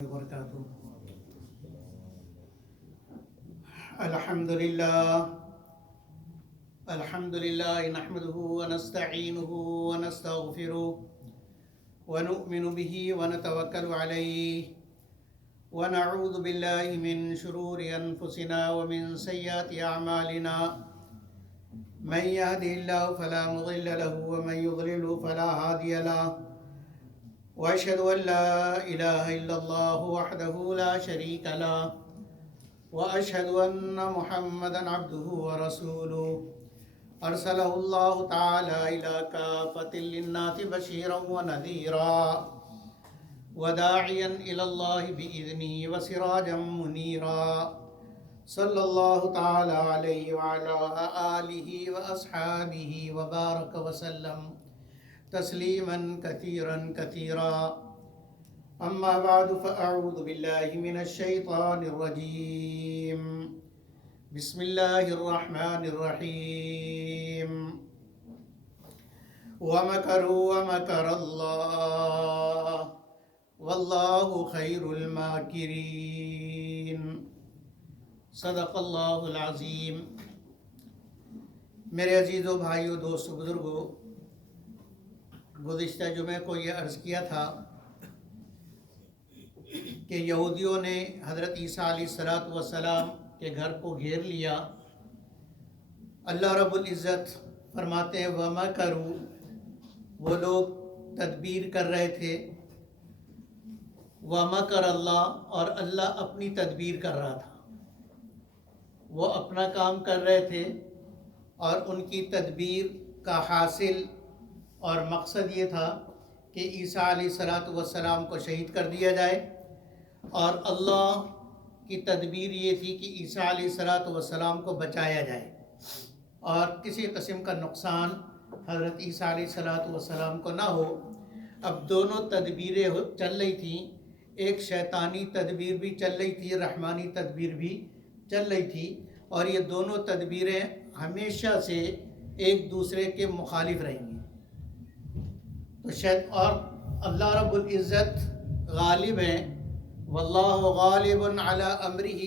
وبرکاتہ۔ الحمد للہ نحمده ونستعینه ونستغفره ونؤمن به ونتوکل علیہ ونعوذ باللہ من شرور انفسنا ومن سیئات اعمالنا من يهده الله فلا مضل له ومن يضلل فلا هادي له وأشهد أن لا إله إلا الله وحده لا شريك له وأشهد أن محمدا عبده ورسوله أرسله الله تعالى إلى كافة للناس بشيرا ونذيرا وداعيا إلى الله بإذنه وسراجا منيرا صلى الله تعالى عليه وعلى آله وأصحابه وبارك وسلم تسلیما کثیرا کثیرا اما بعد فاعوذ باللہ من الشیطان الرجیم بسم اللہ الرحمن الرحیم ومکروا ومکر اللہ واللہ خیر الماکرین صدق اللہ العظیم۔ میرے عزیزو بھائیو دوستو بزرگو، گزشتہ جمعہ کو یہ عرض کیا تھا کہ یہودیوں نے حضرت عیسیٰ علیہ السلام کے گھر کو گھیر لیا۔ اللہ رب العزت فرماتے ہیں وَمَكَرُوا، وہ لوگ تدبیر کر رہے تھے، وَمَكَرَ اللَّهُ، اور اللہ اپنی تدبیر کر رہا تھا۔ وہ اپنا کام کر رہے تھے اور ان کی تدبیر کا حاصل اور مقصد یہ تھا کہ عیسیٰ علیہ السلام کو شہید کر دیا جائے، اور اللہ کی تدبیر یہ تھی کہ عیسیٰ علیہ السلام کو بچایا جائے اور کسی قسم کا نقصان حضرت عیسیٰ علیہ السلام کو نہ ہو۔ اب دونوں تدبیریں چل رہی تھیں، ایک شیطانی تدبیر بھی چل رہی تھی، رحمانی تدبیر بھی چل رہی تھی، اور یہ دونوں تدبیریں ہمیشہ سے ایک دوسرے کے مخالف رہیں گی۔ اور اللہ رب العزت غالب ہیں، واللہ غالب علی امرہ،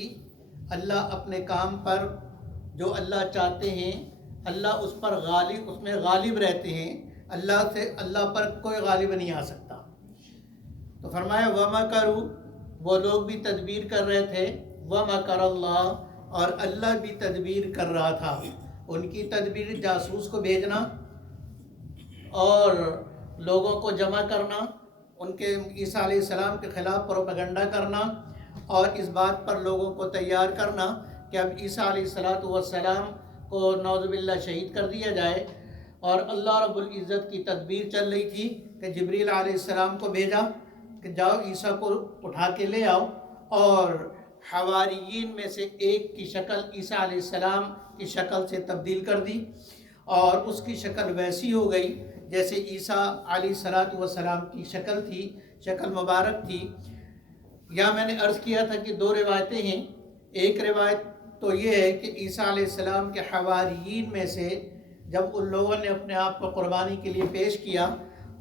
اللہ اپنے کام پر جو اللہ چاہتے ہیں اللہ اس پر غالب، اس میں غالب رہتے ہیں۔ اللہ پر کوئی غالب نہیں آ سکتا۔ تو فرمایا وَمَكَرُوا، وہ لوگ بھی تدبیر کر رہے تھے، وَمَكَرَ اللَّهُ، اور اللہ بھی تدبیر کر رہا تھا۔ ان کی تدبیر جاسوس کو بھیجنا اور لوگوں کو جمع کرنا، ان کے عیسیٰ علیہ السلام کے خلاف پروپیگنڈا کرنا، اور اس بات پر لوگوں کو تیار کرنا کہ اب عیسیٰ علیہ السلام کو نعوذ باللہ شہید کر دیا جائے۔ اور اللہ رب العزت کی تدبیر چل رہی تھی کہ جبریل علیہ السلام کو بھیجا کہ جاؤ عیسیٰ کو اٹھا کے لے آؤ، اور حواریین میں سے ایک کی شکل عیسیٰ علیہ السلام کی شکل سے تبدیل کر دی، اور اس کی شکل ویسی ہو گئی جیسے عیسیٰ علیہ السلام کی شکل تھی، شکل مبارک تھی۔ یہاں میں نے عرض کیا تھا کہ دو روایتیں ہیں۔ ایک روایت تو یہ ہے کہ عیسیٰ علیہ السلام کے حواریین میں سے جب ان لوگوں نے اپنے آپ کو قربانی کے لیے پیش کیا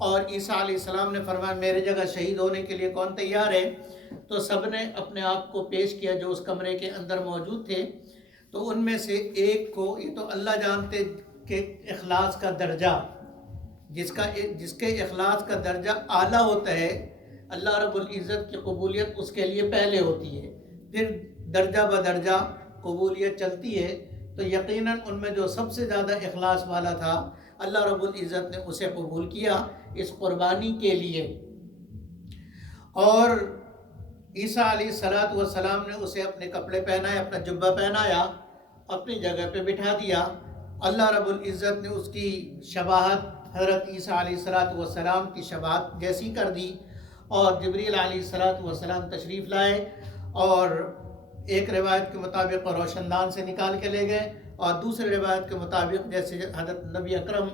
اور عیسیٰ علیہ السلام نے فرمایا میرے جگہ شہید ہونے کے لیے کون تیار ہے، تو سب نے اپنے آپ کو پیش کیا جو اس کمرے کے اندر موجود تھے۔ تو ان میں سے ایک کو، یہ تو اللہ جانتے کہ اخلاص کا درجہ، جس کے اخلاص کا درجہ اعلیٰ ہوتا ہے، اللہ رب العزت کی قبولیت اس کے لیے پہلے ہوتی ہے، پھر درجہ بدرجہ قبولیت چلتی ہے۔ تو یقیناً ان میں جو سب سے زیادہ اخلاص والا تھا اللہ رب العزت نے اسے قبول کیا اس قربانی کے لیے، اور عیسیٰ علیہ السلام نے اسے اپنے کپڑے پہنائے، اپنا جبہ پہنایا، اپنی جگہ پہ بٹھا دیا۔ اللہ رب العزت نے اس کی شباہت حضرت عیسیٰ علیہ السلام کی شباہت جیسی کر دی، اور جبریل علیہ السلام تشریف لائے، اور ایک روایت کے مطابق روشن دان سے نکال کے لے گئے، اور دوسری روایت کے مطابق جیسے حضرت نبی اکرم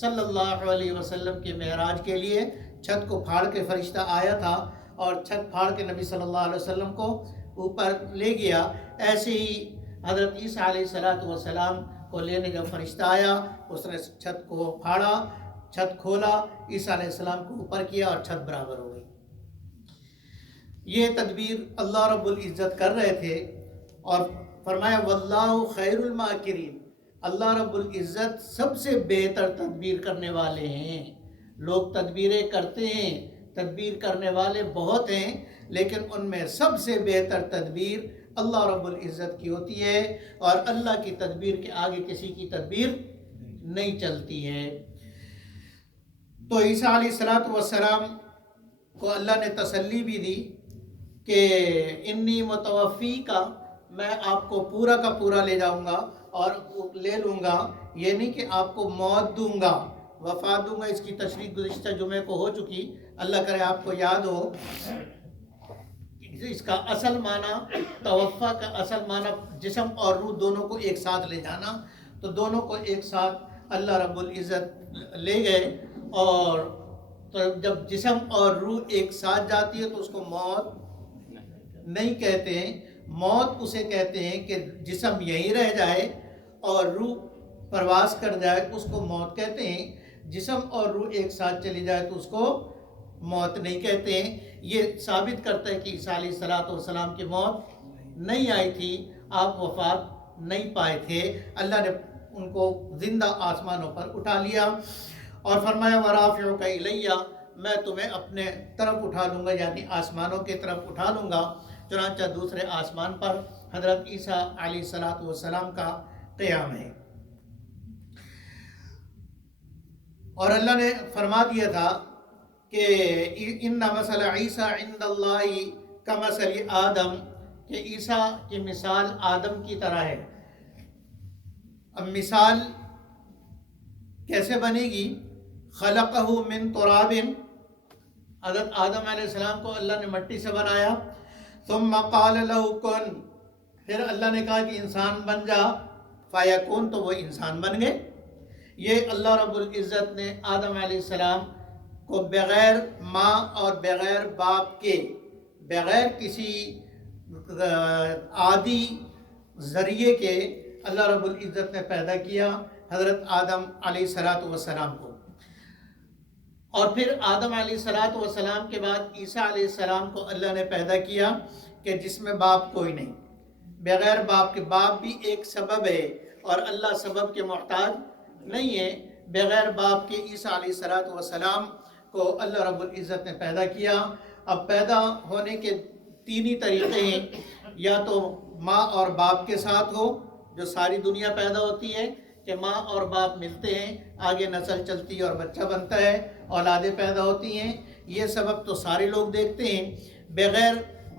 صلی اللہ علیہ وسلم کے معراج کے لیے چھت کو پھاڑ کے فرشتہ آیا تھا اور چھت پھاڑ کے نبی صلی اللہ علیہ وسلم کو اوپر لے گیا، ایسے ہی حضرت عیسیٰ علیہ السلام کو لینے جب فرشتہ آیا اس نے چھت کو پھاڑا، چھت کھولا، عیسیٰ علیہ السلام کو اوپر کیا اور چھت برابر ہو گئی۔ یہ تدبیر اللہ رب العزت کر رہے تھے، اور فرمایا واللہ خیر الماکرین، اللہ رب العزت سب سے بہتر تدبیر کرنے والے ہیں۔ لوگ تدبیریں کرتے ہیں، تدبیر کرنے والے بہت ہیں، لیکن ان میں سب سے بہتر تدبیر اللہ رب العزت کی ہوتی ہے، اور اللہ کی تدبیر کے آگے کسی کی تدبیر نہیں چلتی ہے۔ تو عیسیٰ علیہ السلام کو اللہ نے تسلی بھی دی کہ انی متوفی کا، میں آپ کو پورا کا پورا لے جاؤں گا اور لے لوں گا، یہ نہیں کہ آپ کو موت دوں گا، وفات دوں گا۔ اس کی تشریح گزشتہ جمعے کو ہو چکی، اللہ کرے آپ کو یاد ہو۔ اس کا اصل معنی، توفا کا اصل معنی جسم اور روح دونوں کو ایک ساتھ لے جانا، تو دونوں کو ایک ساتھ اللہ رب العزت لے گئے، اور تو جب جسم اور روح ایک ساتھ جاتی ہے تو اس کو موت نہیں کہتے ہیں، موت اسے کہتے ہیں کہ جسم یہیں رہ جائے اور روح پرواز کر جائے، اس کو موت کہتے ہیں۔ جسم اور روح ایک ساتھ چلی جائے تو اس کو موت نہیں کہتے ہیں۔ یہ ثابت کرتا ہے کہ عیسیٰ علیہ السلام کی موت نہیں آئی تھی، آپ وفات نہیں پائے تھے، اللہ نے ان کو زندہ آسمانوں پر اٹھا لیا، اور فرمایا وَرَافِعُكَ إِلَيَّ، میں تمہیں اپنے طرف اٹھا لوں گا، یعنی آسمانوں کی طرف اٹھا لوں گا۔ چنانچہ دوسرے آسمان پر حضرت عیسیٰ علیہ السلام کا قیام ہے۔ اور اللہ نے فرما دیا تھا کہ ان مثل عیسیٰ عند اللہ کمثل آدم، کہ عیسیٰ کی مثال آدم کی طرح ہے۔ اب مثال کیسے بنے گی؟ خلقہ من تراب، حضرت آدم علیہ السلام کو اللہ نے مٹی سے بنایا، ثم قال له کن، پھر اللہ نے کہا کہ انسان بن جا، فیکون، تو وہ انسان بن گئے۔ یہ اللہ رب العزت نے آدم علیہ السلام کو بغیر ماں اور بغیر باپ کے، بغیر کسی عادی ذریعے کے اللہ رب العزت نے پیدا کیا حضرت آدم علیہ السلام کو۔ اور پھر آدم علیہ السلام کے بعد عیسیٰ علیہ السلام کو اللہ نے پیدا کیا کہ جس میں باپ کوئی نہیں، بغیر باپ کے، باپ بھی ایک سبب ہے اور اللہ سبب کے محتاج نہیں ہے۔ بغیر باپ کے عیسیٰ علیہ السلام کو اللہ رب العزت نے پیدا کیا۔ اب پیدا ہونے کے تین ہی طریقے ہیں، یا تو ماں اور باپ کے ساتھ ہو، جو ساری دنیا پیدا ہوتی ہے کہ ماں اور باپ ملتے ہیں، آگے نسل چلتی ہے اور بچہ بنتا ہے، اولادیں پیدا ہوتی ہیں، یہ سبب تو سارے لوگ دیکھتے ہیں۔ بغیر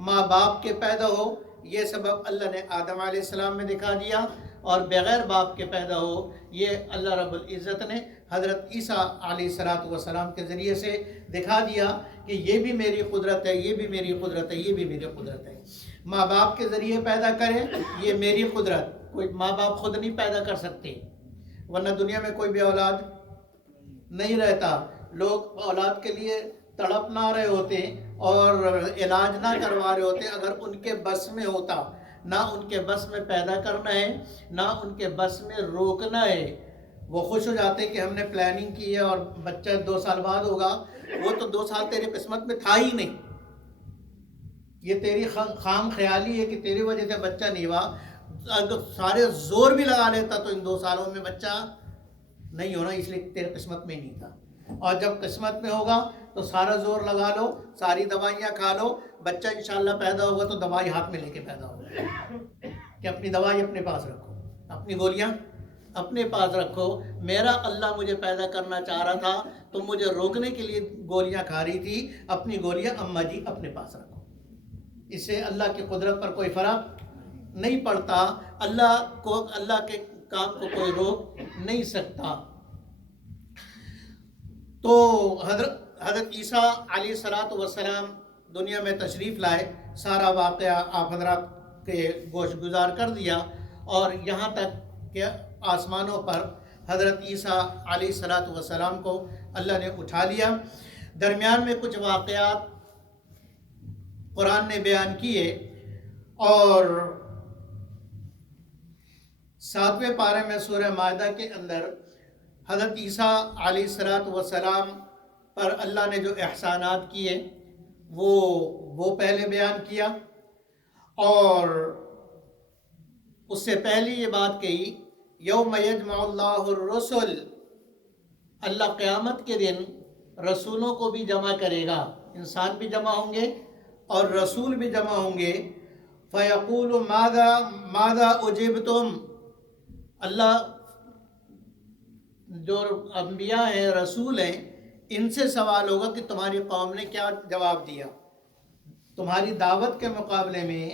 ماں باپ کے پیدا ہو، یہ سبب اللہ نے آدم علیہ السلام میں دکھا دیا، اور بغیر باپ کے پیدا ہو، یہ اللہ رب العزت نے حضرت عیسیٰ علیہ السلام کے ذریعے سے دکھا دیا کہ یہ بھی میری قدرت ہے، یہ بھی میری قدرت ہے، یہ بھی میری قدرت ہے۔ ماں باپ کے ذریعے پیدا کرے، یہ میری قدرت، کوئی ماں باپ خود نہیں پیدا کر سکتے، ورنہ دنیا میں کوئی بھی اولاد نہیں رہتا۔ لوگ اولاد کے لیے تڑپ نہ رہے ہوتے اور علاج نہ کروا رہے ہوتے اگر ان کے بس میں ہوتا۔ نہ ان کے بس میں پیدا کرنا ہے، نہ ان کے بس میں روکنا ہے۔ وہ خوش ہو جاتے کہ ہم نے پلاننگ کی ہے اور بچہ 2 سال بعد ہوگا، وہ تو 2 سال تیری قسمت میں تھا ہی نہیں، یہ تیری خام خیالی ہے کہ تیری وجہ سے بچہ نہیں ہوا۔ اگر سارے زور بھی لگا لیتا تو ان 2 سالوں میں بچہ نہیں ہونا، اس لیے تیرے قسمت میں ہی نہیں تھا۔ اور جب قسمت میں ہوگا تو سارا زور لگا لو، ساری دوائیاں کھا لو، بچہ انشاءاللہ پیدا ہوگا تو دوائی ہاتھ میں لے کے پیدا ہوگا، کہ اپنی دوائی اپنے پاس رکھو، اپنی گولیاں اپنے پاس رکھو۔ میرا اللہ مجھے پیدا کرنا چاہ رہا تھا تو مجھے روکنے کے لیے گولیاں کھا رہی تھی، اپنی گولیاں اماں جی اپنے پاس رکھو۔ اس سے اللہ کی قدرت پر کوئی فرق نہیں پڑتا، اللہ کے کام کو کوئی روک نہیں سکتا۔ تو حضرت عیسیٰ علیہ السلام دنیا میں تشریف لائے، سارا واقعہ آپ حضرات کے گوش گزار کر دیا، اور یہاں تک کہ آسمانوں پر حضرت عیسیٰ علیہ السلام کو اللہ نے اٹھا لیا۔ درمیان میں کچھ واقعات قرآن نے بیان کیے، اور 7ویں پارے میں سورہ مائدہ کے اندر حضرت عیسیٰ علیہ السلام پر اللہ نے جو احسانات کیے وہ پہلے بیان کیا، اور اس سے پہلے یہ بات کہی یوم یجمع اللہ الرسل، اللہ قیامت کے دن رسولوں کو بھی جمع کرے گا، انسان بھی جمع ہوں گے اور رسول بھی جمع ہوں گے۔ فیقول ماذا اجبتم، اللہ جو انبیاء ہیں رسول ہیں ان سے سوال ہوگا کہ تمہاری قوم نے کیا جواب دیا، تمہاری دعوت کے مقابلے میں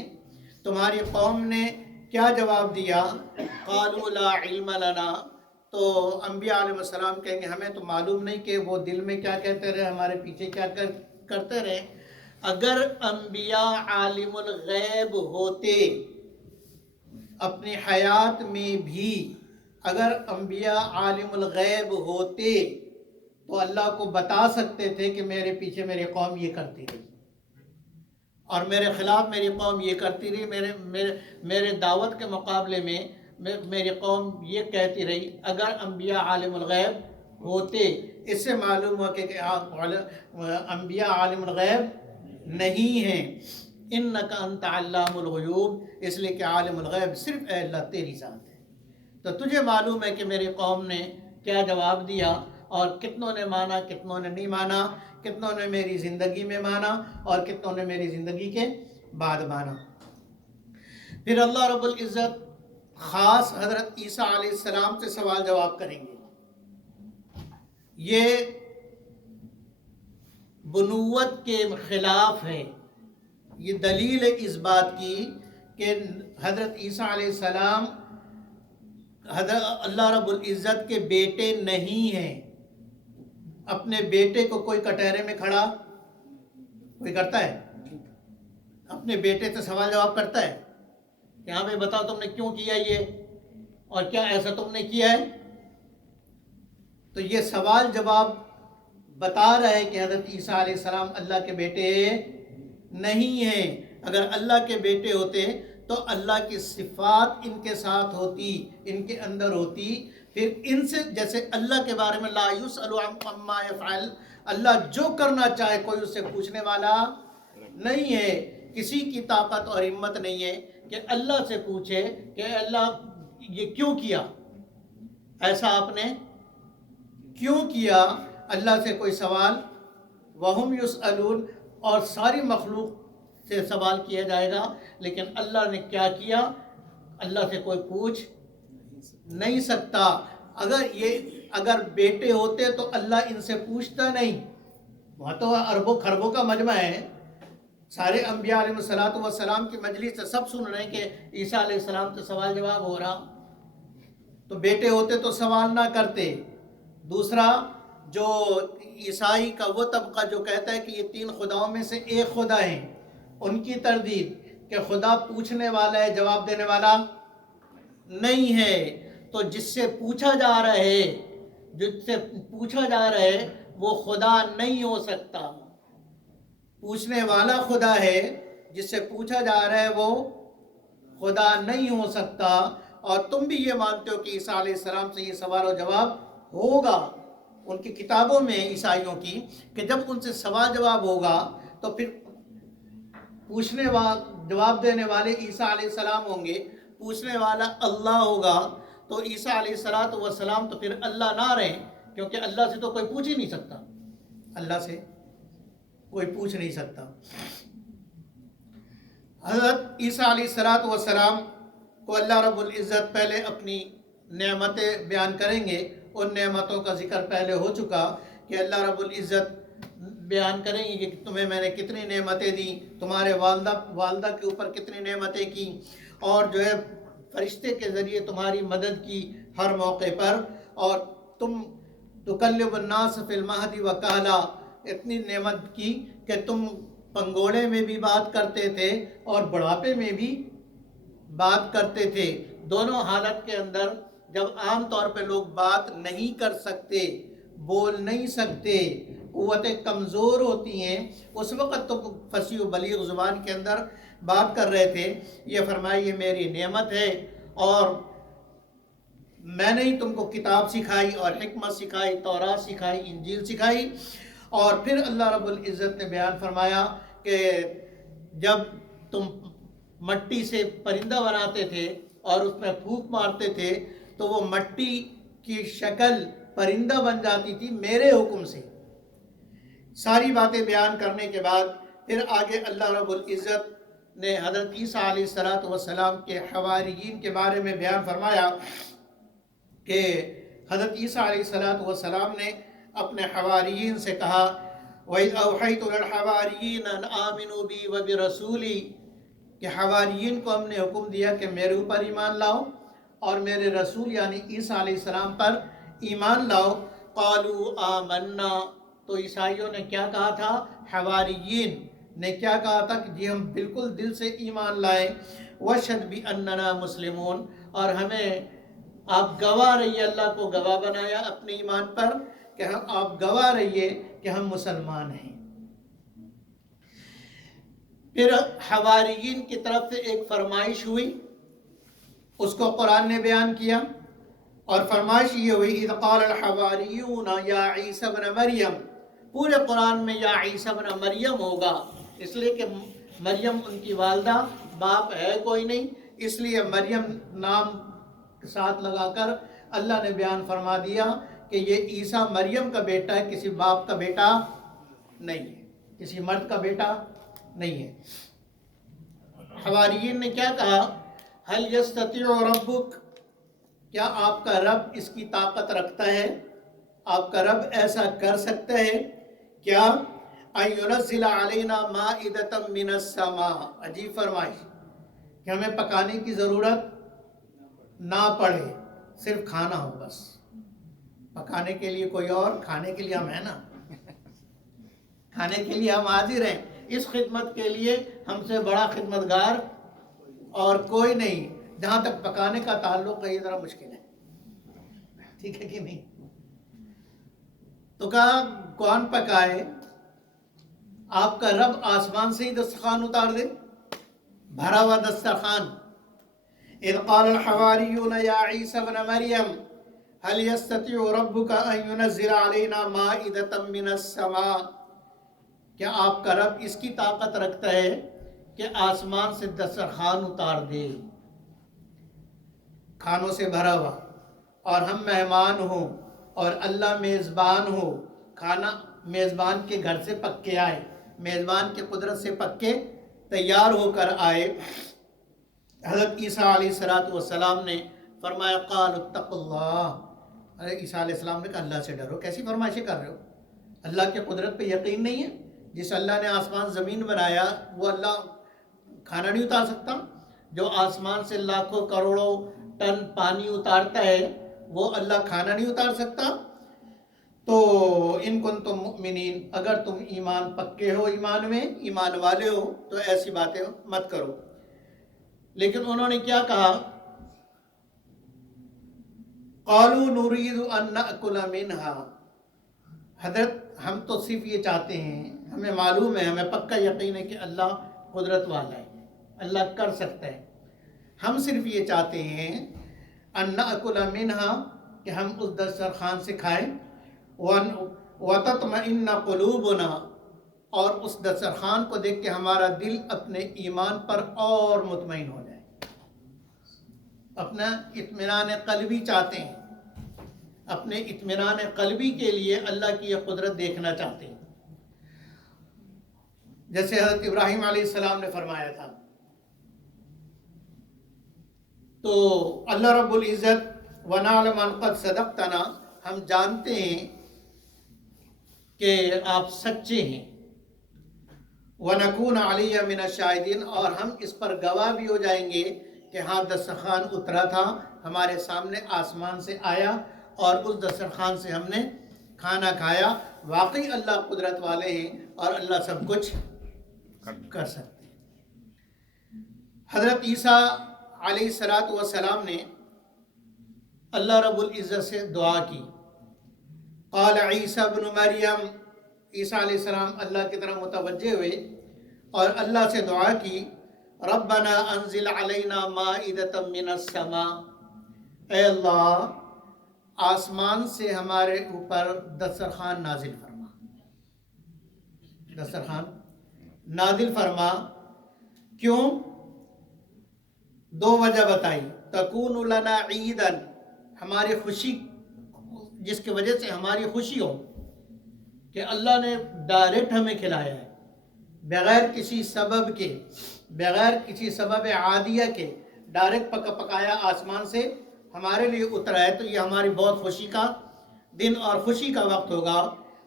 تمہاری قوم نے کیا جواب دیا۔ قالوا لا علم لنا، تو انبیاء علیہ السلام کہیں گے ہمیں تو معلوم نہیں کہ وہ دل میں کیا کہتے رہے، ہمارے پیچھے کیا کرتے رہے۔ اگر انبیاء عالم الغیب ہوتے اپنی حیات میں بھی، اگر انبیاء عالم الغیب ہوتے تو اللہ کو بتا سکتے تھے کہ میرے پیچھے میری قوم یہ کرتی رہی اور میرے خلاف میری قوم یہ کرتی رہی، میرے دعوت کے مقابلے میں میری قوم یہ کہتی رہی۔ اگر انبیاء عالم الغیب ہوتے، اس سے معلوم ہوا کہ انبیاء عالم الغیب نہیں ہیں۔ انک انت علام الغیوب، اس لیے کہ عالم الغیب صرف اے اللہ تیری ذات ہے۔ تو تجھے معلوم ہے کہ میری قوم نے کیا جواب دیا، اور کتنوں نے مانا کتنوں نے نہیں مانا، کتنوں نے میری زندگی میں مانا اور کتنوں نے میری زندگی کے بعد مانا۔ پھر اللہ رب العزت خاص حضرت عیسیٰ علیہ السلام سے سوال جواب کریں گے۔ یہ بنوت کے خلاف ہے، یہ دلیل ہے اس بات کی کہ حضرت عیسیٰ علیہ السلام اللہ رب العزت کے بیٹے نہیں ہیں۔ اپنے بیٹے کو کوئی کٹہرے میں کھڑا کوئی کرتا ہے؟ اپنے بیٹے سے سوال جواب کرتا ہے کہ ہاں بھائی بتاؤ تم نے کیوں کیا یہ، اور کیا ایسا تم نے کیا ہے؟ تو یہ سوال جواب بتا رہا ہے کہ حضرت عیسیٰ علیہ السلام اللہ کے بیٹے نہیں ہیں۔ اگر اللہ کے بیٹے ہوتے تو اللہ کی صفات ان کے ساتھ ہوتی، ان کے اندر ہوتی، پھر ان سے جیسے اللہ کے بارے میں لا یسأل عما یفعل، اللہ جو کرنا چاہے کوئی اس سے پوچھنے والا نہیں ہے۔ کسی کی طاقت اور ہمت نہیں ہے کہ اللہ سے پوچھے کہ اللہ یہ کیوں کیا، ایسا آپ نے کیوں کیا۔ اللہ سے کوئی سوال وہم یسألون، اور ساری مخلوق سے سوال کیا جائے گا، لیکن اللہ نے کیا کیا اللہ سے کوئی پوچھ نہیں سکتا۔ اگر بیٹے ہوتے تو اللہ ان سے پوچھتا نہیں، وہاں تو اربوں خربوں کا مجمع ہے، سارے انبیاء علیہ السلام کی مجلس سے سب سن رہے ہیں کہ عیسیٰ علیہ السلام سے سوال جواب ہو رہا، تو بیٹے ہوتے تو سوال نہ کرتے۔ دوسرا، جو عیسائی کا وہ طبقہ جو کہتا ہے کہ یہ 3 خداؤں میں سے ایک خدا ہے، ان کی تردید کہ خدا پوچھنے والا ہے جواب دینے والا نہیں ہے، تو جس سے پوچھا جا رہا ہے وہ خدا نہیں ہو سکتا، پوچھنے والا خدا ہے، جس سے پوچھا جا رہا ہے وہ خدا نہیں ہو سکتا۔ اور تم بھی یہ مانتے ہو کہ عیسیٰ علیہ السلام سے یہ سوال و جواب ہوگا، ان کی کتابوں میں عیسائیوں کی، کہ جب ان سے سوال جواب ہوگا تو پھر پوچھنے جواب دینے والے عیسیٰ علیہ السلام ہوں گے، پوچھنے والا اللہ ہوگا، تو عیسیٰ علیہ السلام تو پھر اللہ نہ رہے، کیونکہ اللہ سے تو کوئی پوچھ ہی نہیں سکتا، اللہ سے کوئی پوچھ نہیں سکتا۔ حضرت عیسیٰ علیہ السلام کو اللہ رب العزت پہلے اپنی نعمتیں بیان کریں گے۔ ان نعمتوں کا ذکر پہلے ہو چکا کہ اللہ رب العزت بیان کریں گے کہ تمہیں میں نے کتنی نعمتیں دی، تمہارے والدہ کے اوپر کتنی نعمتیں کی، اور جو ہے فرشتے کے ذریعے تمہاری مدد کی ہر موقع پر، اور تم تکلم الناس فی المہد وکہلا، اتنی نعمت کی کہ تم پنگوڑے میں بھی بات کرتے تھے اور بڑھاپے میں بھی بات کرتے تھے، دونوں حالت کے اندر۔ جب عام طور پہ لوگ بات نہیں کر سکتے، بول نہیں سکتے، قوتیں کمزور ہوتی ہیں، اس وقت تو فصیح و بلیغ زبان کے اندر بات کر رہے تھے۔ یہ فرمائی یہ میری نعمت ہے، اور میں نے ہی تم کو کتاب سکھائی اور حکمت سکھائی، تورات سکھائی، انجیل سکھائی۔ اور پھر اللہ رب العزت نے بیان فرمایا کہ جب تم مٹی سے پرندہ بناتے تھے اور اس میں پھونک مارتے تھے تو وہ مٹی کی شکل پرندہ بن جاتی تھی میرے حکم سے. ساری باتیں بیان کرنے کے بعد پھر آگے اللہ رب العزت نے حضرت عیسیٰ علیہ السلام کے حواریین کے بارے میں بیان فرمایا کہ حضرت عیسیٰ علیہ السلام نے اپنے حواریین سے کہا وَإِذْ أَوْحَيْتُ لِلْحَوَارِيِّينَ أَنْ آمِنُوا بِي وَبِرَسُولِي کہ حواریین کو ہم نے حکم دیا کہ میرے اوپر ایمان لاؤ اور میرے رسول یعنی عیسیٰ علیہ السلام پر ایمان لاؤ. قَالُوا آمَنَّا تو عیسائیوں نے کیا کہا تھا؟ حواریین نے کیا کہا تھا کہ جی ہم بالکل دل سے ایمان لائیں. وَشْهَدْ بِأَنَّنَا مُسْلِمُونَ اور ہمیں آپ گواہ رہیے، اللہ کو گواہ بنایا اپنے ایمان پر کہ آپ گواہ رہیے کہ ہم مسلمان ہیں. پھر حواریین کی طرف سے ایک فرمائش ہوئی، اس کو قرآن نے بیان کیا، اور فرمائش یہ ہوئی اذ قال الحواریون یا عیسیٰ ابن مریم. پورے قرآن میں یا عیسیٰ ابن مریم ہوگا اس لیے کہ مریم ان کی والدہ، باپ ہے کوئی نہیں، اس لیے مریم نام کے ساتھ لگا کر اللہ نے بیان فرما دیا کہ یہ عیسیٰ مریم کا بیٹا ہے، کسی باپ کا بیٹا نہیں ہے، کسی مرد کا بیٹا نہیں ہے. حواریین نے کیا کہا؟ هل يستطيع ربك کیا آپ کا رب اس کی طاقت رکھتا ہے؟ آپ کا رب ایسا کر سکتا ہے کیا؟ ان ينزل علينا مائدة من السماء عجیب فرمائش کہ ہمیں پکانے کی ضرورت نہ پڑے، صرف کھانا ہو بس. پکانے کے لیے کوئی اور، کھانے کے لیے ہم ہیں نا. کھانے کے لیے ہم حاضر ہیں. اس خدمت کے لیے ہم سے بڑا خدمتگار اور کوئی نہیں. جہاں تک پکانے کا تعلق ہے یہ ذرا مشکل ہے، ٹھیک ہے کہ نہیں؟ تو کہا کون پکائے؟ آپ کا رب آسمان سے ہی دسترخوان اتار دے، بھرا ہوا دسترخوان. اذ قال الحواریون یا عیسیٰ ابن مریم هل يستطيع ربك ان ينزل علينا مائدة من السماء کیا آپ کا رب اس کی طاقت رکھتا ہے کہ آسمان سے دسترخوان اتار دے، کھانوں سے بھرا ہوا، اور ہم مہمان ہوں اور اللہ میزبان ہو، کھانا میزبان کے گھر سے پک کے آئے، میزبان کے قدرت سے پک کے تیار ہو کر آئے. حضرت عیسیٰ علیہ السلام نے فرمایا قال اتقوا اللہ. عیسیٰ علیہ السلام نے کہا اللہ سے ڈرو. کیسی فرمائشیں کر رہے ہو؟ اللہ کے قدرت پہ یقین نہیں ہے؟ جس اللہ نے آسمان زمین بنایا وہ اللہ کھانا نہیں اتار سکتا؟ جو آسمان سے لاکھوں کروڑوں ٹن پانی اتارتا ہے وہ اللہ کھانا نہیں اتار سکتا؟ تو ان کنتم مؤمنین اگر تم ایمان پکے ہو، ایمان میں ایمان والے ہو تو ایسی باتیں مت کرو. لیکن انہوں نے کیا کہا؟ قالوا نريد ان ناكل منها. حضرت ہم تو صرف یہ چاہتے ہیں، ہمیں معلوم ہے، ہمیں پکا یقین ہے کہ اللہ قدرت والا ہے، اللہ کر سکتا ہے. ہم صرف یہ چاہتے ہیں ان ناکل منہا کہ ہم اس دسترخوان سے کھائیں، وتطمئن قلوبنا اور اس دسترخوان کو دیکھ کے ہمارا دل اپنے ایمان پر اور مطمئن ہو جائے. اپنا اطمینان قلبی چاہتے ہیں، اپنے اطمینان قلبی کے لیے اللہ کی یہ قدرت دیکھنا چاہتے ہیں. جیسے حضرت ابراہیم علیہ السلام نے فرمایا تھا. تو اللہ رب العزت وَنَعْلَمَ أَنْ قَدْ صَدَقْتَنَا ہم جانتے ہیں کہ آپ سچے ہیں. وَنَكُونَ عَلِيَّ مِنَ الشَّاهِدِينَ اور ہم اس پر گواہ بھی ہو جائیں گے کہ ہاں دسترخوان اترا تھا ہمارے سامنے آسمان سے آیا اور اس دسترخوان سے ہم نے کھانا کھایا. واقعی اللہ قدرت والے ہیں اور اللہ سب کچھ کر سکتے ہیں. حضرت عیسیٰ علیہ السلام نے اللہ رب العزت سے دعا کی. قال عیسیٰ ابن مریم عیسیٰ علیہ السلام اللہ کی طرف متوجہ ہوئے اور اللہ سے دعا کی ربنا انزل علینا مائدۃ من السماء اے اللہ آسمان سے ہمارے اوپر دسترخوان نازل فرما. دسترخوان نازل فرما۔ کیوں؟ دو وجہ بتائی۔ تکون لنا عیدن، ہماری خوشی، جس کی وجہ سے ہماری خوشی ہو کہ اللہ نے ڈائریکٹ ہمیں کھلایا ہے، بغیر کسی سبب کے، بغیر کسی سبب عادیہ کے، ڈائریکٹ پکایا آسمان سے ہمارے لیے اترا ہے، تو یہ ہماری بہت خوشی کا دن اور خوشی کا وقت ہوگا،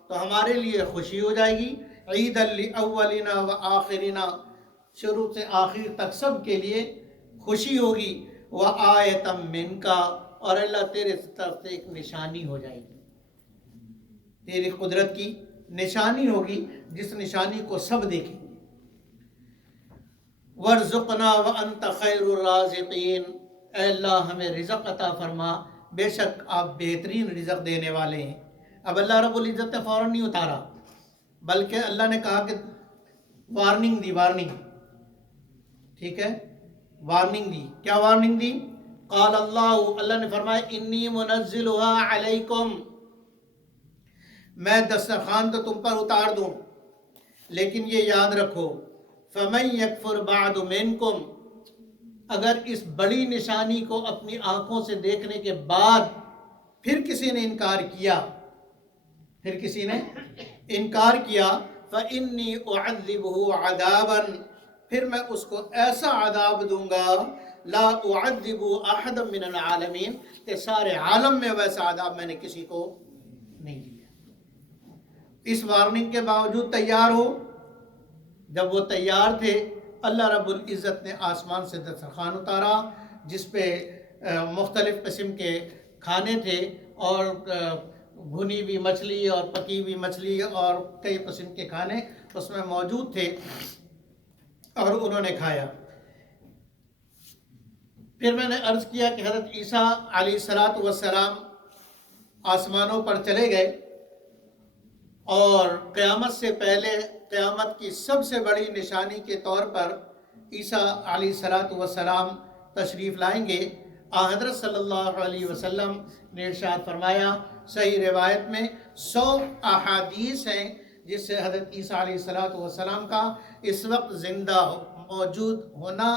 تو ہمارے لیے خوشی ہو جائے گی۔ عید الاولنا و آخرنا، شروع سے آخر تک سب کے لیے خوشی ہوگی۔ وآیۃ منکا، اور اللہ تیرے طرف سے ایک نشانی ہو جائے گی، تیری قدرت کی نشانی ہوگی، جس نشانی کو سب دیکھیں گے۔ وارزقنا وانت خیر الرازقین، اے اللہ ہمیں رزق عطا فرما، بے شک آپ بہترین رزق دینے والے ہیں۔ اب اللہ رب العزت نے فوراً نہیں اتارا، بلکہ اللہ نے کہا کہ وارننگ دی، وارننگ، ٹھیک ہے، وارننگ دی۔ کیا وارننگ دی؟ قال اللہ نے فرمایا انی منزلها علیکم، میں دسترخوان تو تم پر اتار دوں، لیکن یہ یاد رکھو فمن یکفر بعد منکم، اگر اس بڑی نشانی کو اپنی آنکھوں سے دیکھنے کے بعد پھر کسی نے انکار کیا، پھر کسی نے انکار کیا، فإنی اعذبہ عذابا، پھر میں اس کو ایسا عذاب دوں گا، لا اعذب احدا من العالمین، کہ سارے عالم میں ویسا عذاب میں نے کسی کو نہیں دیا۔ اس وارننگ کے باوجود تیار ہو؟ جب وہ تیار تھے، اللہ رب العزت نے آسمان سے دسترخوان اتارا، جس پہ مختلف قسم کے کھانے تھے، اور بھنی ہوئی مچھلی اور پکی ہوئی مچھلی اور کئی قسم کے کھانے اس میں موجود تھے، اور انہوں نے کھایا۔ پھر میں نے عرض کیا کہ حضرت عیسیٰ علیہ السلام آسمانوں پر چلے گئے، اور قیامت سے پہلے قیامت کی سب سے بڑی نشانی کے طور پر عیسیٰ علیہ السلام تشریف لائیں گے۔ حضرت صلی اللہ علیہ وسلم نے ارشاد فرمایا، صحیح روایت میں 100 احادیث ہیں جس سے حضرت عیسیٰ علیہ السلام کا اس وقت زندہ موجود ہونا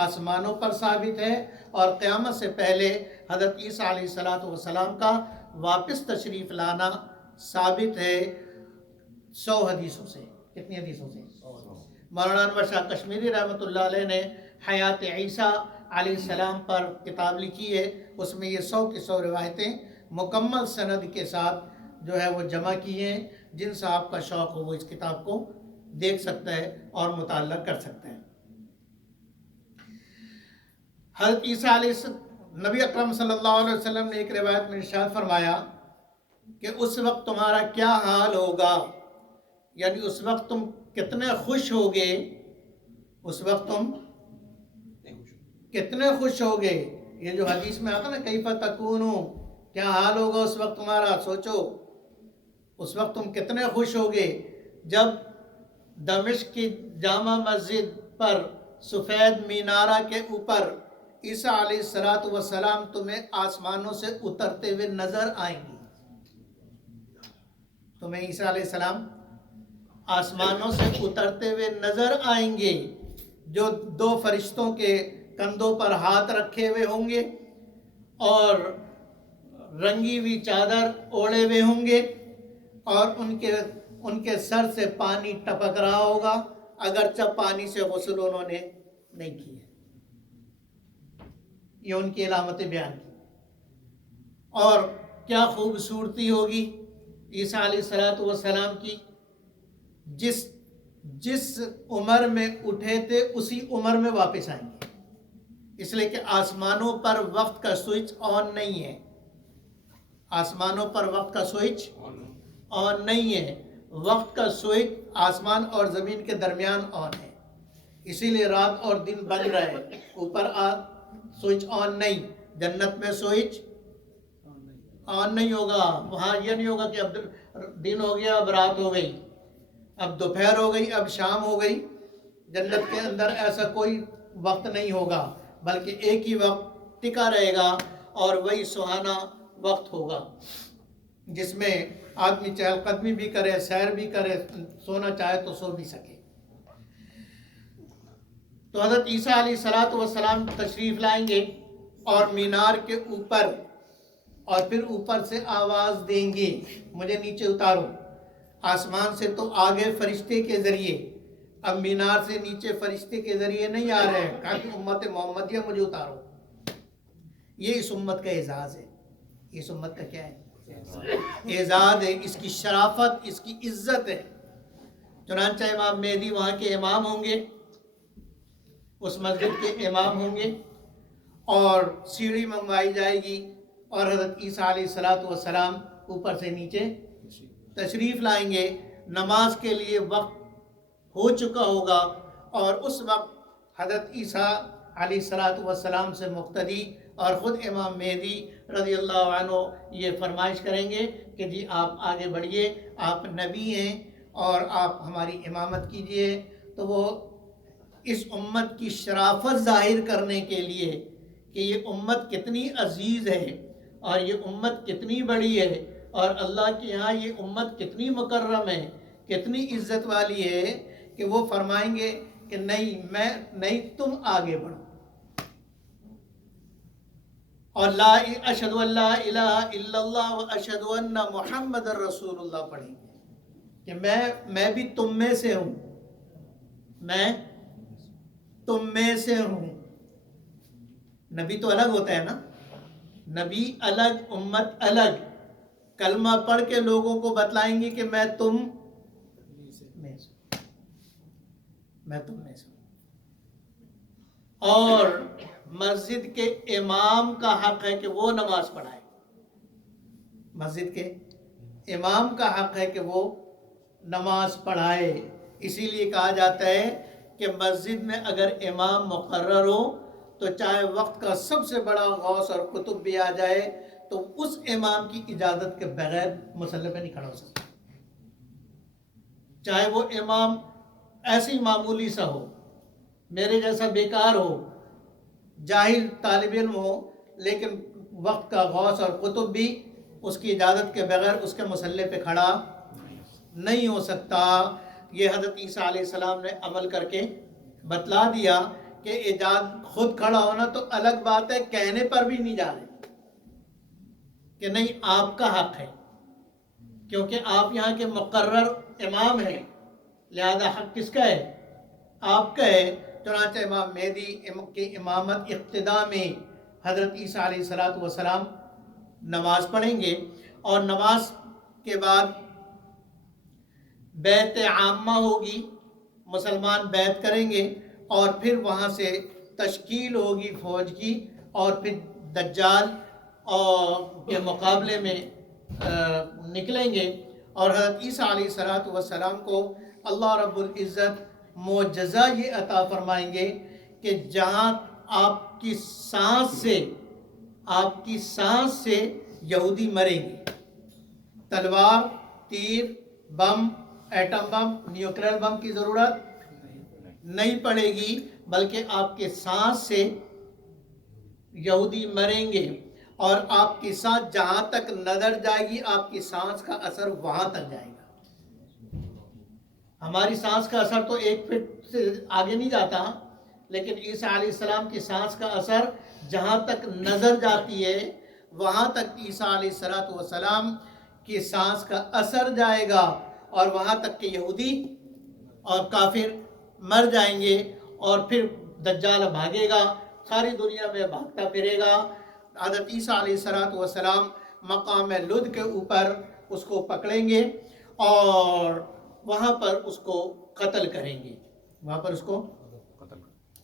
آسمانوں پر ثابت ہے، اور قیامت سے پہلے حضرت عیسیٰ علیہ السلام کا واپس تشریف لانا ثابت ہے 100 حدیثوں سے۔ کتنی حدیثوں سے؟ مولانا انور شاہ کشمیری رحمۃ اللہ علیہ نے حیات عیسیٰ علیہ السلام پر کتاب لکھی ہے، اس میں یہ 100 کی 100 روایتیں مکمل سند کے ساتھ جو ہے وہ جمع کی ہیں۔ جن صاحب کا شوق ہو وہ اس کتاب کو دیکھ سکتا ہے اور مطالعہ کر سکتا ہے۔ حضرت عیسیٰ نبی اکرم صلی اللہ علیہ وسلم نے ایک روایت میں ارشاد فرمایا کہ اس وقت تمہارا کیا حال ہوگا، یعنی اس وقت تم کتنے خوش ہوگے، اس وقت تم کتنے خوش ہوگے۔ یہ جو حدیث میں آتا نا کیف تکونو، کیا حال ہوگا اس وقت تمہارا، سوچو اس وقت تم کتنے خوش ہوگے جب دمشق کی جامع مسجد پر سفید مینارہ کے اوپر عیسیٰ علیہ السلام تمہیں آسمانوں سے اترتے ہوئے نظر آئیں گے۔ تمہیں عیسیٰ علیہ السلام آسمانوں سے اترتے ہوئے نظر آئیں گے، جو 2 فرشتوں کے کندھوں پر ہاتھ رکھے ہوئے ہوں گے، اور رنگی ہوئی چادر اوڑے ہوئے ہوں گے، اور ان کے سر سے پانی ٹپک رہا ہوگا، اگرچہ پانی سے غسل انہوں نے نہیں کیا۔ یہ ان کی علامتیں بیان کی۔ اور کیا خوبصورتی ہوگی عیسیٰ علیہ السلام کی، جس عمر میں اٹھے تھے اسی عمر میں واپس آئیں گے، اس لیے کہ آسمانوں پر وقت کا سوئچ آن نہیں ہے، آسمانوں پر وقت کا سوئچ آن نہیں ہے، وقت کا سوئچ آسمان اور زمین کے درمیان آن ہے، اسی لیے رات اور دن بن رہے، اوپر سوئچ آن نہیں۔ جنت میں سوئچ آن نہیں ہوگا، وہاں یہ نہیں ہوگا کہ اب دن ہو گیا اب رات ہو گئی، اب دوپہر ہو گئی اب شام ہو گئی۔ جنت کے اندر ایسا کوئی وقت نہیں ہوگا، بلکہ ایک ہی وقت ٹکا رہے گا، اور وہی سہانا وقت ہوگا جس میں آدمی چہل قدمی بھی کرے، سیر بھی کرے، سونا چاہے تو سو بھی سکے۔ تو حضرت عیسیٰ علیہ الصلوۃ والسلام تشریف لائیں گے اور مینار کے اوپر، اور پھر اوپر سے آواز دیں گے مجھے نیچے اتارو۔ آسمان سے تو آگے فرشتے کے ذریعے، اب مینار سے نیچے فرشتے کے ذریعے نہیں آ رہے ہیں، کہا کہ امت محمدیہ مجھے اتارو۔ یہ اس امت کا اعزاز ہے، اس امت کا کیا ہے؟ اعزاز ہے، اس کی شرافت، اس کی عزت ہے۔ چنانچہ امام مہدی وہاں کے امام ہوں گے، اس مسجد کے امام ہوں گے، اور سیڑھی منگوائی جائے گی اور حضرت عیسیٰ علیہ الصلوۃ والسلام اوپر سے نیچے تشریف لائیں گے۔ نماز کے لیے وقت ہو چکا ہوگا، اور اس وقت حضرت عیسیٰ علیہ الصلوۃ والسلام سے مقتدی اور خود امام مہدی رضی اللہ عنہ یہ فرمائش کریں گے کہ جی آپ آگے بڑھیے، آپ نبی ہیں اور آپ ہماری امامت کیجئے۔ تو وہ اس امت کی شرافت ظاہر کرنے کے لیے کہ یہ امت کتنی عزیز ہے اور یہ امت کتنی بڑی ہے اور اللہ کے یہاں یہ امت کتنی مکرم ہے، کتنی عزت والی ہے، کہ وہ فرمائیں گے کہ نہیں تم آگے بڑھو، اور اشہد ان لا الہ الا اللہ و اشہد ان محمد رسول اللہ پڑھیں گے کہ میں بھی تم میں سے ہوں، میں تم میں سے ہوں۔ نبی تو الگ ہوتا ہے نا، نبی الگ، امت الگ۔ کلمہ پڑھ کے لوگوں کو بتلائیں گے کہ میں تم میں سے ہوں، میں تم میں سے ہوں۔ اور مسجد کے امام کا حق ہے کہ وہ نماز پڑھائے، مسجد کے امام کا حق ہے کہ وہ نماز پڑھائے۔ اسی لیے کہا جاتا ہے کہ مسجد میں اگر امام مقرر ہو تو چاہے وقت کا سب سے بڑا غوث اور قطب بھی آ جائے تو اس امام کی اجازت کے بغیر مصلی پہ نہیں کھڑا ہو سکتا، چاہے وہ امام ایسی معمولی سا ہو، میرے جیسا بیکار ہو، جاہل طالب علم ہو، لیکن وقت کا غوث اور قطب بھی اس کی اجازت کے بغیر اس کے مصلی پہ کھڑا نہیں ہو سکتا۔ یہ حضرت عیسیٰ علیہ السلام نے عمل کر کے بتلا دیا کہ خود کھڑا ہونا تو الگ بات ہے، کہنے پر بھی نہیں جا رہے کہ نہیں آپ کا حق ہے، کیونکہ آپ یہاں کے مقرر امام ہیں، لہذا حق کس کا ہے؟ آپ کا ہے۔ چنانچہ امام مہدی کی امامت اقتداء میں حضرت عیسیٰ علیہ الصلوۃ والسلام نماز پڑھیں گے، اور نماز کے بعد بیعت عامہ ہوگی، مسلمان بیعت کریں گے، اور پھر وہاں سے تشکیل ہوگی فوج کی، اور پھر دجال کے مقابلے میں نکلیں گے، اور حضرت عیسیٰ علیہ الصلوۃ والسلام کو اللہ رب العزت معجزہ یہ عطا فرمائیں گے کہ جہاں آپ کی سانس سے یہودی مریں گے، تلوار، تیر، بم، ایٹم بم، نیوکلیئر بم کی ضرورت نہیں پڑے گی، بلکہ آپ کے سانس سے یہودی مریں گے، اور آپ کی سانس جہاں تک نظر جائے گی آپ کی سانس کا اثر وہاں تک جائے گا۔ ہماری سانس کا اثر تو 1 فٹ سے آگے نہیں جاتا، لیکن عیسیٰ علیہ السلام کی سانس کا اثر جہاں تک نظر جاتی ہے وہاں تک عیسیٰ علیہ السلام کی سانس کا اثر جائے گا، اور وہاں تک کہ یہودی اور کافر مر جائیں گے، اور پھر دجال بھاگے گا، ساری دنیا میں بھاگتا پھرے گا۔ حضرت عیسیٰ علیہ السلام مقام لد کے اوپر اس کو پکڑیں گے اور وہاں پر اس کو قتل کریں گے، وہاں پر اس کو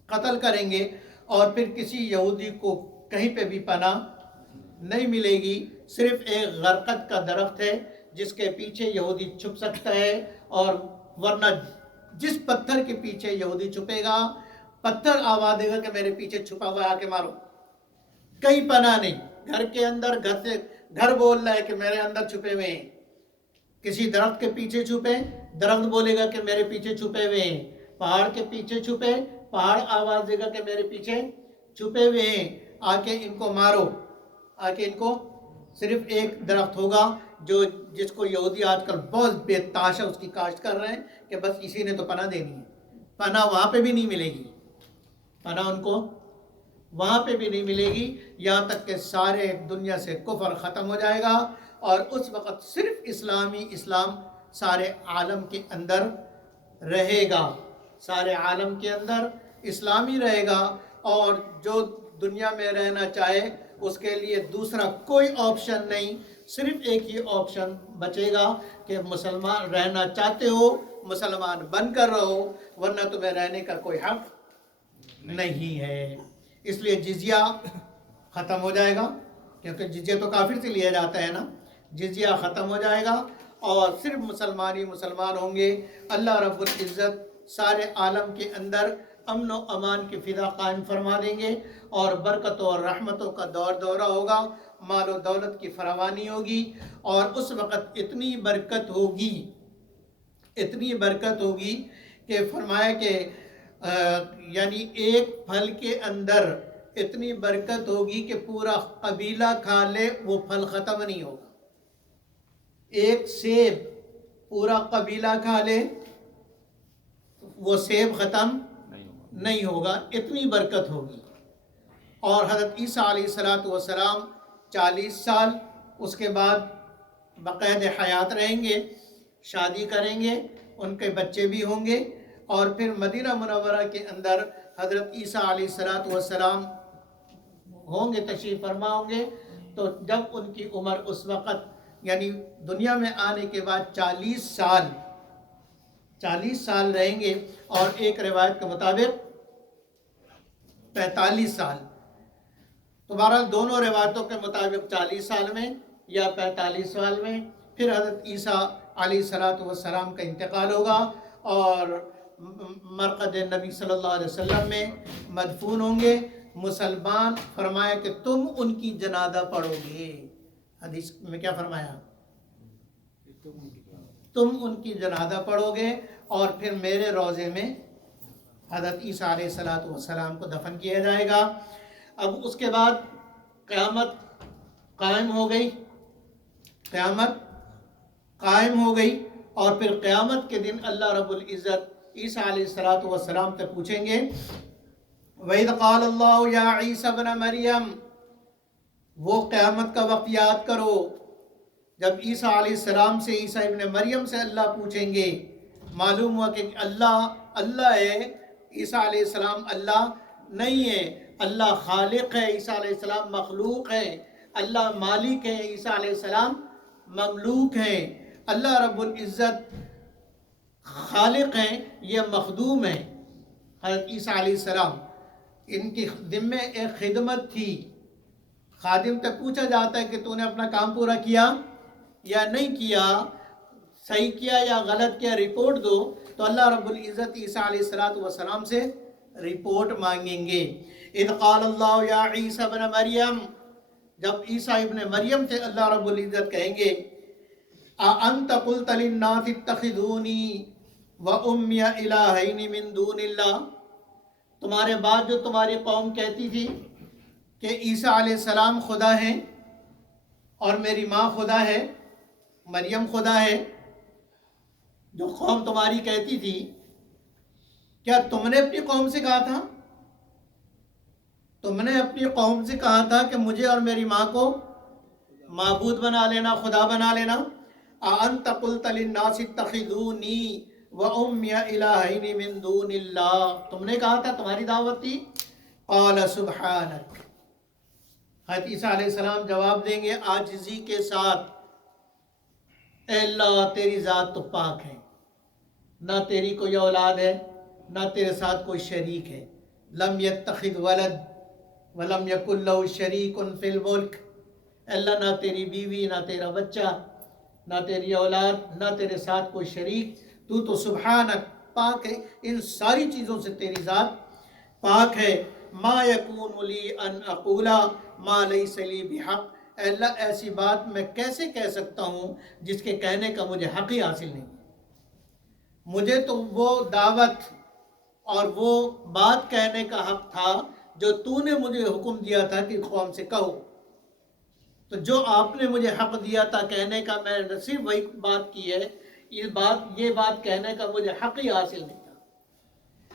قتل کریں گے، اور پھر کسی یہودی کو کہیں پہ بھی پناہ نہیں ملے گی۔ صرف ایک غرقد کا درخت ہے جس کے پیچھے یہودی چھپ سکتا ہے، اور ورنہ جس پتھر کے پیچھے یہودی چھپے گا، پتھر آواز دے گا کہ میرے پیچھے چھپا ہوا ہے، آ کے مارو، کہیں پناہ نہیں۔ گھر کے اندر گھر بول رہا ہے کہ میرے اندر چھپے ہوئے ہیں، کسی درخت کے پیچھے چھپے، درخت بولے گا کہ میرے پیچھے چھپے ہوئے ہیں، پہاڑ کے پیچھے چھپے، پہاڑ آواز دے گا کہ میرے پیچھے چھپے ہوئے ہیں، آ کے ان کو مارو، آ کے ان کو۔ صرف ایک درخت ہوگا جس کو یہودی آج کل بہت بے تحاشا اس کی کاشت کر رہے ہیں کہ بس اسی نے تو پناہ دینی ہے، پناہ وہاں پہ بھی نہیں ملے گی، پناہ ان کو وہاں پہ بھی نہیں ملے گی، یہاں تک کہ سارے دنیا سے کفر ختم ہو جائے گا، اور اس وقت صرف اسلام سارے عالم کے اندر رہے گا، سارے عالم کے اندر اسلامی رہے گا، اور جو دنیا میں رہنا چاہے اس کے لیے دوسرا کوئی آپشن نہیں، صرف ایک ہی آپشن بچے گا کہ مسلمان رہنا چاہتے ہو مسلمان بن کر رہو، ورنہ تمہیں رہنے کا کوئی حق نہیں ہے۔ اس لیے جزیہ ختم ہو جائے گا، کیونکہ جزیہ تو کافر سے لیا جاتا ہے نا، جزیہ ختم ہو جائے گا اور صرف مسلمان ہی مسلمان ہوں گے۔ اللہ رب العزت سارے عالم کے اندر امن و امان کی فضا قائم فرما دیں گے، اور برکتوں اور رحمتوں کا دورہ ہوگا، مال و دولت کی فراوانی ہوگی، اور اس وقت اتنی برکت ہوگی کہ فرمایا کہ یعنی ایک پھل کے اندر اتنی برکت ہوگی کہ پورا قبیلہ کھا لے وہ پھل ختم نہیں ہوگا۔ ایک سیب پورا قبیلہ کھا لے وہ سیب ختم نہیں ہوگا، اتنی برکت ہوگی۔ اور حضرت عیسیٰ علیہ السلام 40 سال اس کے بعد بقید حیات رہیں گے، شادی کریں گے، ان کے بچے بھی ہوں گے، اور پھر مدینہ منورہ کے اندر حضرت عیسیٰ علیہ السلام ہوں گے، تشریف فرما ہوں گے۔ تو جب ان کی عمر اس وقت یعنی دنیا میں آنے کے بعد 40 سال رہیں گے، اور ایک روایت کے مطابق 45 سال، تو بہرحال دونوں روایتوں کے مطابق 40 سال میں یا 45 سال میں پھر حضرت عیسیٰ علیہ السلام کا انتقال ہوگا، اور مرقد نبی صلی اللہ علیہ وسلم میں مدفون ہوں گے۔ مسلمان فرمایا کہ تم ان کی جنازہ پڑھو گے، حدیث میں کیا فرمایا؟ تم ان کی جنازہ پڑھو گے، اور پھر میرے روضے میں حضرت عیسیٰ علیہ السلام کو دفن کیا جائے گا۔ اب اس کے بعد قیامت قائم ہو گئی، اور پھر قیامت کے دن اللہ رب العزت عیسیٰ علیہ السلام سے پوچھیں گے، وَإِذْ قَالَ اللَّهُ يَا عِيسَى ابْنَ مَرْيَمَ، وہ قیامت کا وقت یاد کرو جب عیسیٰ علیہ السلام سے، عیسیٰ ابن مریم سے اللہ پوچھیں گے۔ معلوم ہوا کہ اللہ ہے، عیسیٰ علیہ السلام اللہ نہیں ہے، اللہ خالق ہے، عیسیٰ علیہ السلام مخلوق ہے، اللہ مالک ہے، عیسیٰ علیہ السلام مملوک ہے، اللہ رب العزت خالق ہیں، یہ مخدوم ہیں۔ حضرت عیسیٰ علیہ السلام ان کی ذمہ ایک خدمت تھی، خادم تک پوچھا جاتا ہے کہ تو نے اپنا کام پورا کیا یا نہیں کیا، صحیح کیا یا غلط کیا، رپورٹ دو، تو اللہ رب العزت عیسیٰ علیہ السلام سے رپورٹ مانگیں گے۔ اذ قال اللہ یا عیسیٰ ابن مریم، جب عیسیٰ ابن مریم سے اللہ رب العزت کہیں گے، اَأَنْتَ قُلْتَ لِلنَّاسِ اتَّخِذُونِي وَأُمِّيَ إِلَٰهَيْنِ مِن دُونِ اللَّهِ، تمہارے بعد جو تمہاری قوم کہتی تھی کہ عیسیٰ علیہ السلام خدا ہیں اور میری ماں خدا ہے، مریم خدا ہے، جو قوم تمہاری کہتی تھی، کیا تم نے اپنی قوم سے کہا تھا؟ تم نے اپنی قوم سے کہا تھا کہ مجھے اور میری ماں کو معبود بنا لینا، خدا بنا لینا؟ اَأَنْتَ قُلْتَ لِلنَّاسِ اتَّخِذُونِي وَأُمِّيَ إِلَٰهَيْنِ مِن دُونِ اللَّهِ، تم نے کہا تھا، تمہاری دعوت تھی۔ قَالَ سُبْحَانَكَ، حضرت عیسیٰ علیہ السلام جواب دیں گے عاجزی کے ساتھ، اے اللہ تیری ذات تو پاک ہے، نہ تیری کوئی اولاد ہے، نہ تیرے ساتھ کوئی شریک ہے، لم يتخذ ولد ولم يكن له شریک فی الملک، اللہ نہ تیری بیوی، نہ تیرا بچہ، نہ تیری اولاد، نہ تیرے ساتھ کوئی شریک، تو سبحانک پاک ہے، ان ساری چیزوں سے تیری ذات پاک ہے۔ ما یکون لی ان اقول ما لیس لی بحق، اے اللہ ایسی بات میں کیسے کہہ سکتا ہوں جس کے کہنے کا مجھے حق ہی حاصل نہیں، مجھے تو وہ دعوت اور وہ بات کہنے کا حق تھا جو تو نے مجھے حکم دیا تھا کہ قوم سے کہو، تو جو آپ نے مجھے حق دیا تھا کہنے کا، میں نے صرف وہی بات کی ہے، یہ بات کہنے کا مجھے حق ہی حاصل نہیں تھا۔